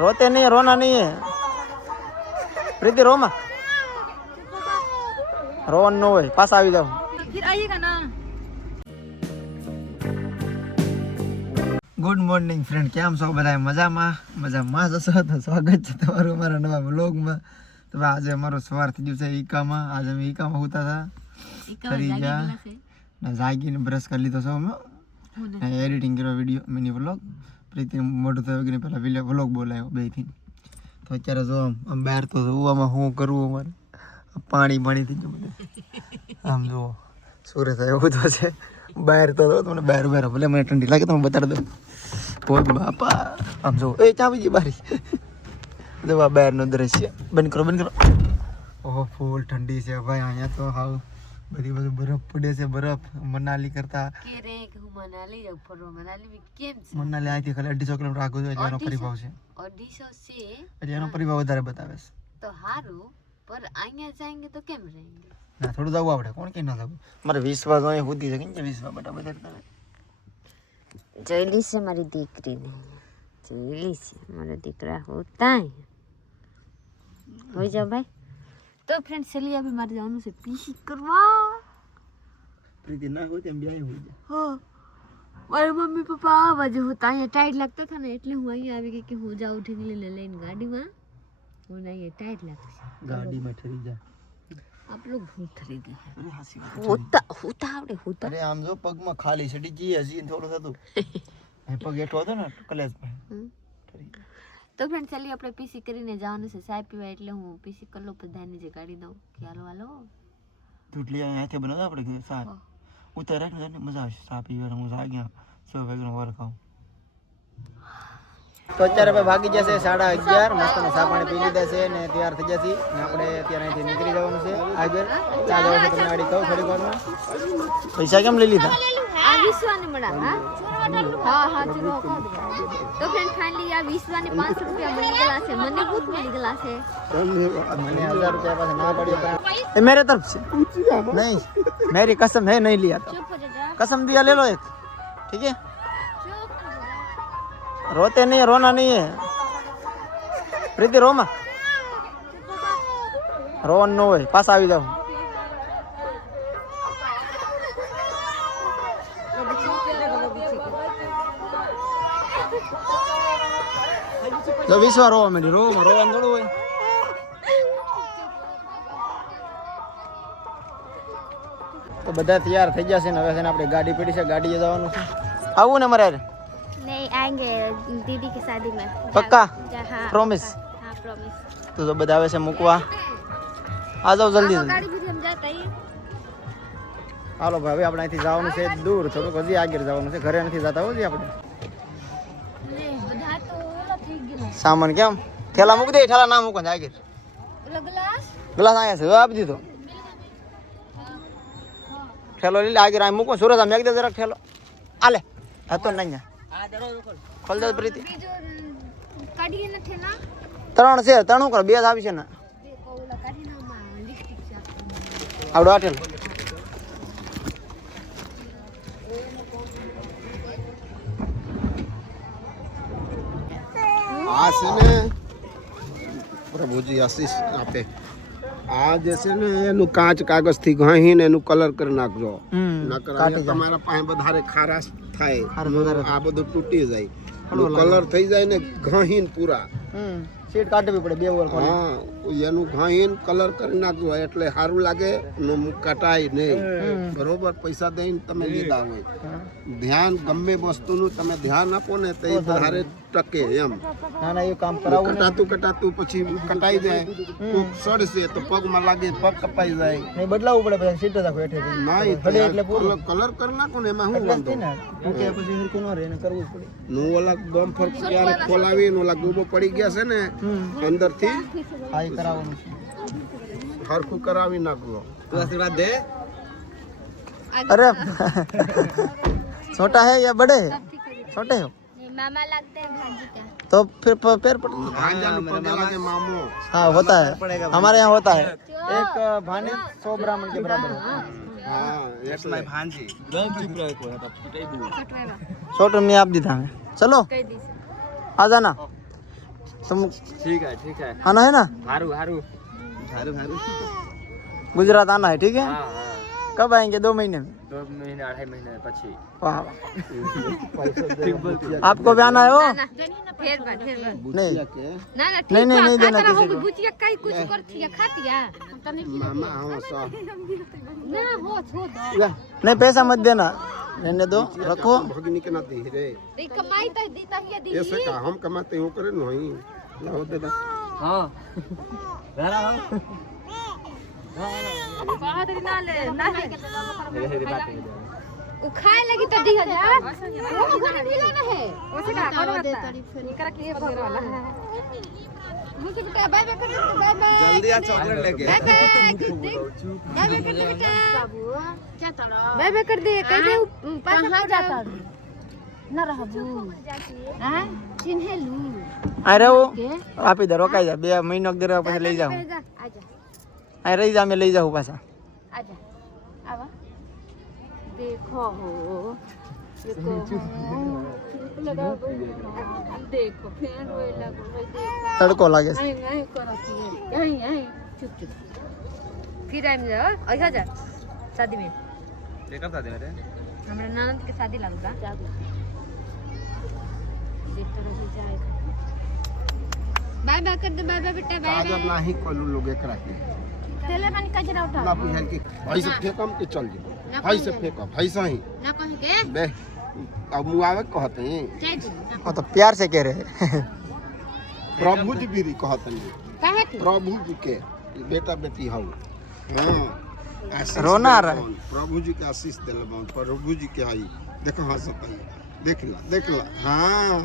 रोते नहीं है, रोना नहीं है प्रीति, रो मत, रोवन नो है, पास आ जाओ, फिर आइएगा ना। ગુડ મોર્નિંગ ફ્રેન્ડ, કેમ છો બધા? મજામાં જશો તો સ્વાગત છે તમારું અમારા નવા વ્લોગમાં. તો આજે અમારો સવાર થઈ ગયું છે ઈકામાં. આજે અમે ઈકામાં હોતા હતા, ફરી ગયા ને જાગીને બ્રશ કરી લીધો છો અમે, એડિટિંગ કર્યો વિડીયો મિની વ્લોગ. પ્રીતિ મોઢું થયું કે પહેલાં વ્લોગ બોલાયો બેથી. તો અત્યારે જો આમ બહાર તો જોવામાં શું કરવું અમારે, પાણી થઈ ગયું બધું. આમ જુઓ સૂર્ય થયો બધો છે બહાર. તો તમને બહાર ભલે મને ઠંડી લાગે તો હું બતાડી દઉં. પોત બાપા આમ જો એ ચાવી ગઈ બારી. જો આ બહારનું દ્રશ્ય બંધ કરો. ઓહો ફૂલ ઠંડી છે ભાઈ. અહીંયા તો હાવ બધી બધું બરફ પડે છે. બરફ મનાલી કરતા મનાલી અહીંથી ખાલી 250 કિલોમીટર આગળ છે. એનો પરિભાવ છે 250 એટલે એનો પરિભાવ વધારે બતાવે છે. તો હારું પર અહીંયા જાएंगे તો કેમ रहेंगे? ના થોડું જવું આપણે. કોણ કે ના જવું? મારે વિશ્વાસ અહીં સુધી છે કે વિશ્વાસ બટા બધા જોઈલી છે મારી દીકરીને, જોઈલી છે મારા દીકરા હોતા હોય જાવ ભાઈ. તો ફ્રેન્ડ ચलिए अभी मारे जाने से पीसी करवा. प्रीति ना होती हम ब्याह हो गया. हाँ મારા મમ્મી પપ્પા આવા જ હતા. અહીંયા ટાઈટ લાગતા હતા ને એટલે હું અહીંયા આવી ગઈ કે હું જાઉં ઢીંગલીને લઈને ગાડીમાં. હું અહીંયા ટાઈટ લાગશે ગાડીમાં ઠરી જા. आप लोग भूत खरीदे हैं. अरे हंसी होता आवड़े होता. अरे आम जो पग में खाली सड़ी जी हसी थोड़ा सा तो એ પગ એઠો હતો ને કલેજ પર. તો ફ્રેન્ડ ચાલી આપણે પીસી કરીને જવાનું છે ચાય પીવા. એટલે હું પીસી કરી લો બધાની જે ગાડી દઉં કે હાલો ચૂંટલી અહીંયાથી બનાવતા આપણે સાત ઉતારે ને મજા આવશે. ચા પીવાની હું જાગ્યા 6 વાગ્યાનો વર ખાઉં. તો અત્યારે ભાઈ ભાગી જશે 11:30. મસ્ત ચા પાણી પી લીધા છે ને તૈયાર થઈ જશે ને આપણે અત્યારે અહીંથી નીકળી જવાનું છે આગળ. ચા જવાનું તમને ગાડી કહું થોડીક વારમાં. પૈસા કેમ લઈ લીધા? આ વિશ્વાને મળા. હા ચલો તો ફ્રેન્ડ ફાઇનલી આ વિશ્વાને 500 રૂપિયા મળી ગયા છે. મને बहुत મળી ગયા છે. મને 1000 રૂપિયા પાસે ના પડ્યો. એ मेरे तरफ से नहीं, मेरी कसम है नहीं लिया था. कसम दिया ले लो एक, ठीक है? रोते नहीं, रोना नहीं है प्रीति, रो मत, रोवन नो है, पास आ जाओ. તો વિશ્વા રોવા માંડી. રોવાનું થોડું હોય. તો બધા તૈયાર થઈ જશે ને હવે છે ને આપણે ગાડી પડી છે, ગાડીએ જવાનું છે. આવું ને મારે नहीं आएंगे दीदी की शादी में. पक्का? हाँ प्रॉमिस? हाँ प्रॉमिस. तो બધા આવે છે મૂકવા. આ જાવ જલ્દી. गाड़ी भी हम जाता ही. હાલો ભાઈ હવે આપણે અહીંથી જવાનું છે દૂર થોડુંક, હજી આગળ જવાનું છે. ઘરે નથી જતા હજી આપણે. બધા તો ઓલા થઈ ગયા. સામાન કેમ થેલા મૂકી દે? ઠેલા ના મૂકો આગળ. ગ્લાસ આયા છે આપી દીધો. ઠેલો લઈ લે આગળ. આ મૂકો સુરત આમ એક દે જરાક ઠેલો. આલે હતો નહીં. ખોલ દે પ્રીતિ. કાઢીએ ન થેલા 3 છે. 3 કરો 2 આવી છે ને. ઓલા કાઢી ના માં લિપસ્ટિક છે આવડો આટેલ. આ છે ને પ્રભુજી આશીષ આપે. આ જે છે ને એનું કાચ કાગળ થી ઘાહીને એનું કલર કરી નાખજો. નકર તમારા પાસે વધારે ખારાશ થાય, આ બધું તૂટી જાય. કલર થઈ જાય ને ઘાહીને પૂરા સીટ કાઢવી પડે 2 વાર. હા એનું ઘાહીને કલર કરી નાખજો એટલે સારું લાગે ને કટાય નહીં. બરોબર? પૈસા દઈને તમે લીધા હોય. ધ્યાન ગમે વસ્તુનું તમે ધ્યાન આપો ને તો એ વધારે ટકે એમ. ના ના એ કામ કરાવું. કટાતું પછી કટાઈ જાય, કોક સડશે તો પગમાં લાગે, પગ કપાઈ જાય. નહીં બદલાવવું પડે પછી સીટ જ આખો હેઠે ના એટલે કલર કરી નાખો ને એમાં શું વાંધો? ઓકે પછી હરકું ન રહે એને કરવું પડે. નું ઓલા બમ્ફર ક્યારે ખોલાવીને ઓલા ગોબો પડી ગયા છે ને અંદરથી હા એ કરાવવાનું છે. હરખું કરાવી નાખો. તું આશીર્વાદ દે. अरे छोटा है या बड़े है? छोटे हो? मामा लगते हैं भांजी का. तो फिर पैर पर ભાંજાનું પગે લાગે મામો. हाँ होता है, हमारे यहाँ होता है. एक भाने 100 ब्राह्मण के बराबर होता है. હા એટલે भांजी 100 में आप दीता है. चलो आ जाना. तुम ठीक है आना है ना? हारू हारू गुजरात आना है, ठीक है? हाँ हाँ कब आएंगे? 2 महीने में? 2 महीने 2.5 महीने પછી वाह आपको भी आना है वो? फेर बन नहीं ना ना नहीं नहीं नहीं देना किसी को। बुचिया काई कुछ करथिया खातिया मामा हो सब ना हो छो दो नहीं पैसा मत देना, रहने दो, रखो। भगनी के ना दी रे रे कमाई त देता ही दी ऐसे का हम कमाते हो करे नहीं ना होते ना हाँ बहादुरी ना ले ना मेरी बात है उ खाए लगी त 2000 वो घर मिला ना है ओसे का करो निकरा के भर वाला मुझे बेटा बाय बाय कर बाय बाय जल्दी आ चॉकलेट लेके बाय बाय बाय बाय कर दे बेटा बाबू क्या तड़ा बाय बाय कर दे कह दे कहां जाता ना रहबू हां चिन्हेलू अरे वो आप इधर रोकाई जा 2 महीना देर પછી લઈ જાઉં आजा આ રહી જા, मैं લઈ જાઉં પાછા। आजा आवा देखो हो देखो फिर रोए लगो देखो તડકો લાગે છે। नहीं करती है यहीं चुप चुप फिर आइम जा आजा जा शादी में ये कब था मेरे हमरा ननद के शादी लगता देखते रह जाएगा बाय बाय कर दे बाय बाय बेटा बाय काजर बाय नाही कोलू लोग एकरा के तेले पानी कजरा उठा ना बुझाइल के भाई से फेंकम के चल जी भाई से फेंकम भाई से ही ना कहे के बे अब मुआवे कहते हैं जय जी हाँ तो प्यार से कह रहे हैं। प्रभु जी भी कहते हैं कहे के प्रभु जी के बेटा बेटी हो हाँ आशीष रोना आ देले रहा है। बावन, प्रभु जी के आशीष दिल प्रभु जी के आई देखो हाँ सब देख ला हाँ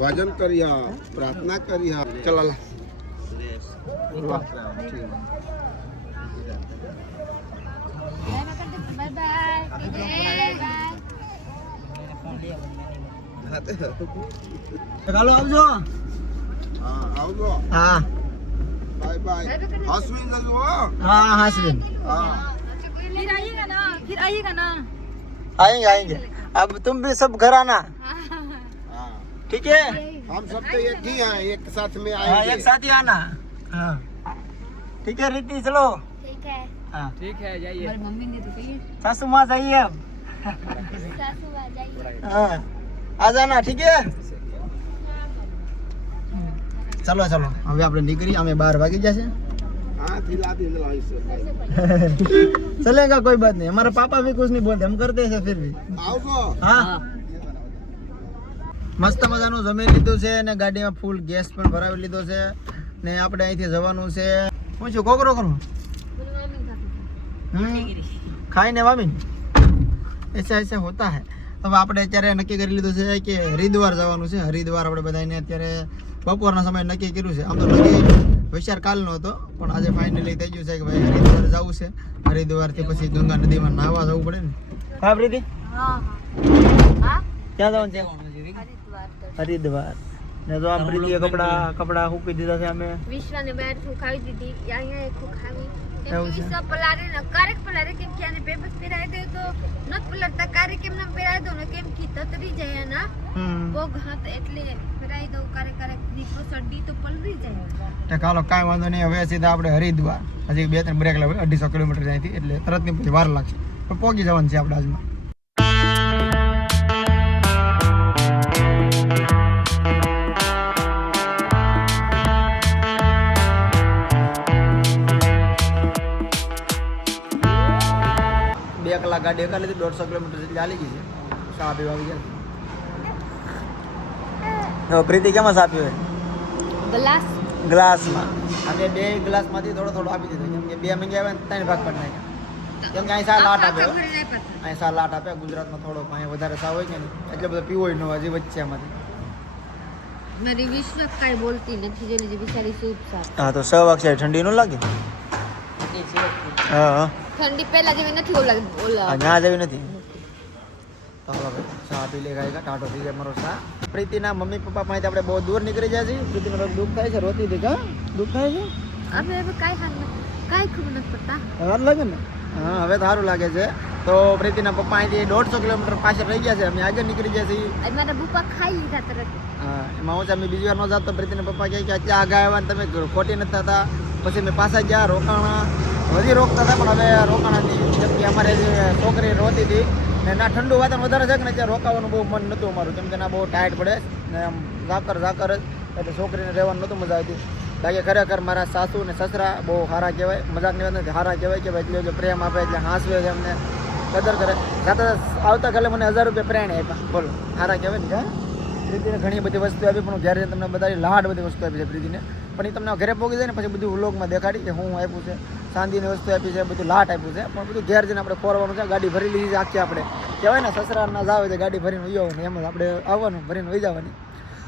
भजन करिया प्रार्थना करिया चल बाय बाय ચાલો આવજો। हाँ आओ गो हाँ बाय बाय हॉस्पिटल चलो हाँ हासविन हाँ फिर आइएगा ना आएंगे आएंगे। अब तुम भी सब घर आना, हाँ ठीक है? हम सब तो एक ही हैं एक साथ में हाँ आएंगे एक साथ ही आना। हाँ ठीक है रीति चलो। ठीक है हाँ ठीक है जाइए हमारी मम्मी ने तो कही सासू माँ जाइए अब। सासू आ जाइए हाँ आ जाना, ठीक है? चलो चलो હવે આપણે નીકળી અમે 12 વાગી જશે। हाँ दिला इससे चलेगा कोई बात नहीं, हमारा पापा भी कुछ नहीं बोलते, हम करते हैं फिर भी। आओ गो હા મસ્ત મજાનું જમી લીધું છે ને ગાડીમાં ફૂલ ગેસ પણ ભરાવી લીધો છે ને આપણે અહીંથી જવાનું છે। હું છું કોકરો કરું ખાઈને વામીન ऐसा ऐसा होता है। હવે આપણે અત્યારે નક્કી કરી લીધું છે કે હરિદ્વાર જવાનું છે। હરિદ્વાર આપણે બધાને અત્યારે બપોરના સમયે નક્કી કર્યું છે। આમ તો નક્કી વિચાર કાલનો હતો પણ આજે ફાઇનલી થઈ ગયું છે કે ભાઈ હરિદ્વાર જવું છે। હરિદ્વારથી પછી ગંગા નદીમાં નાહવા જવું પડે ને। હા પ્રીતિ हाँ हाँ ક્યાં જવાનું છે? હરિદ્વાર ને જો આમ પ્રીતિએ કપડા હુકી દીધા છે અમે। વિશ્વા ને બહાર થી ખાવી દીધી અહીંયા એક ખાવી એવું છે? વિશ્વા પલારે ને કારેક પલારે કેમ કે આને પેપર પહેરાય દે તો નત પલરતા કારે કેમ ના પહેરાય દો ને કેમ કી તતરી જાય ના પગ હાથ એટલે પહેરાય દો કારે કારે દીકરો સડી તો પલરી જાય તો ચાલો કાંઈ વાંધો નહીં, હવે સીધા આપણે હરિદ્વાર હજી 2-3 બ્રેક લાવે 250 કિલોમીટર ત્યાંથી એટલે તરત ની પછી વાર લાગશે પણ પહોંચી જવાનું છે આપણે આજમાં। બે કલાક ગાડી એકા લીધી 150 કિલોમીટર જેટલી ચાલી ગઈ છે। ચા પીવા આવી ગયા। પ્રીતિ કેમાં ચા પીવે? ગ્લાસ ગ્લાસમાં અમે 2 ગ્લાસમાંથી થોડો થોડો આપી દીધો કેમ કે 2 મંગાવ્યા ને 3 ભાગ કરી નાખ્યા કેમ કે અહીં સા લાટ આપે અહીં સા લાટ આપે ગુજરાતમાં થોડો અહીં વધારે સા હોય કે નહીં એટલે બધો પીવો ન હજી વચ્ચે એમાંથી। મારી વિશ્વા કાઈ બોલતી નથી જેની જે બિચારી સૂપ સાફ હા તો 6 વાગે ઠંડી ન લાગે? હા ઠંડી પહેલા જેવી નથી ઓલા ના જેવી નથી। ચાલો ભાઈ ચા પી લે ગાય ટાટો થઈ જાય મારો ચા। પ્રીતિના મમ્મી પપ્પા પાસેથી આપણે બહુ દૂર નીકળી જાય છે। પ્રીતિને થોડું દુઃખ થાય છે, રોતી હતી કા? દુઃખ થાય છે? હવે કાઈ હાલ કાઈ ખબર નથી પડતા સારું લાગે ને? હા હવે તો સારું લાગે છે। તો પ્રીતિના પપ્પા અહીંથી 150 કિલોમીટર પાછળ રહી ગયા છે, અમે આગળ નીકળી ગયા છીએ। મારા બુપા ખાઈ લીધા તરત હા એમાં હું છે અમે બીજી વાર ન જાતો પ્રીતિના પપ્પા કહે કે અત્યારે આગા આવ્યા ને તમે ખોટી નથી થતા પછી મેં પાછા ગયા રોકાણા હજી રોકતા હતા પણ હવે રોકાણા નહીં જેમ કે અમારે જે છોકરી રોતી હતી ને ના ઠંડુ વાતાવરણ વધારે છે કે ને ત્યાં રોકાવાનું બહુ મન નહોતું અમારું કેમ કે ના બહુ ટાઈટ પડે ને આમ ઝાકર જ એટલે છોકરીને રહેવાનું નહોતું મજા આવતી બાકી ખરેખર મારા સાસુ ને સસરા બહુ સારા કહેવાય મજાકની વાત નથી સારા કહેવાય કે ભાઈ એટલે પ્રેમ આપે એટલે હાંસવે છે અમને કદર કરે સાથે આવતા કાલે મને 1000 રૂપિયા પ્રેરણા આપ્યા બોલો સારા કહેવાય ને હા પ્રીતિને ઘણી બધી વસ્તુ આપી પણ ઘેર જઈને તમને બધાની લાડ બધી વસ્તુ આપી છે પ્રીતિને પણ એ તમને ઘરે પોગી જાય ને પછી બધું વ્લોગમાં દેખાડી કે હું આપ્યું છે ચાંદીની વસ્તુ આપી છે બધું લાટ આપ્યું છે પણ બધું ઘેર જઈને આપણે ખોરવાનું છે ગાડી ભરી લીધી છે આખી આપણે કહેવાય ને સસરાના જાવ છે ગાડી ભરીને વહી આવવાનું એમ જ આપણે આવવાનું ભરીને વહી જવાની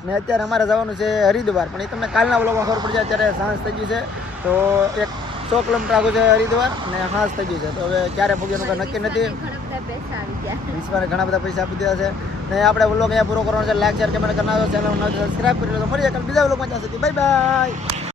ને અત્યારે અમારે જવાનું છે હરિદ્વાર પણ એ તમને કાલના વ્લોગમાં ખબર પડી જાય અત્યારે સાંજ થઈ ગઈ છે તો એક 100 કિલોમીટર આગળ છે હરિદ્વાર અને સાંજ થઈ ગઈ છે તો હવે ક્યારે પહોંચવાનું કંઈ નક્કી નથી ઘણા બધા પૈસા આવી ગયા વિશ્વાને ઘણા બધા પૈસા આપી દીધા છે ને આપણે વ્લોગ અહીંયા પૂરો કરવાનો છે લાઈક શેર કમેન્ટ કરનારો ચેનલ સબસ્ક્રાઇબ કરી લો મળીએ કાલે બીજા વ્લોગમાં ત્યાં સુધી બાય બાય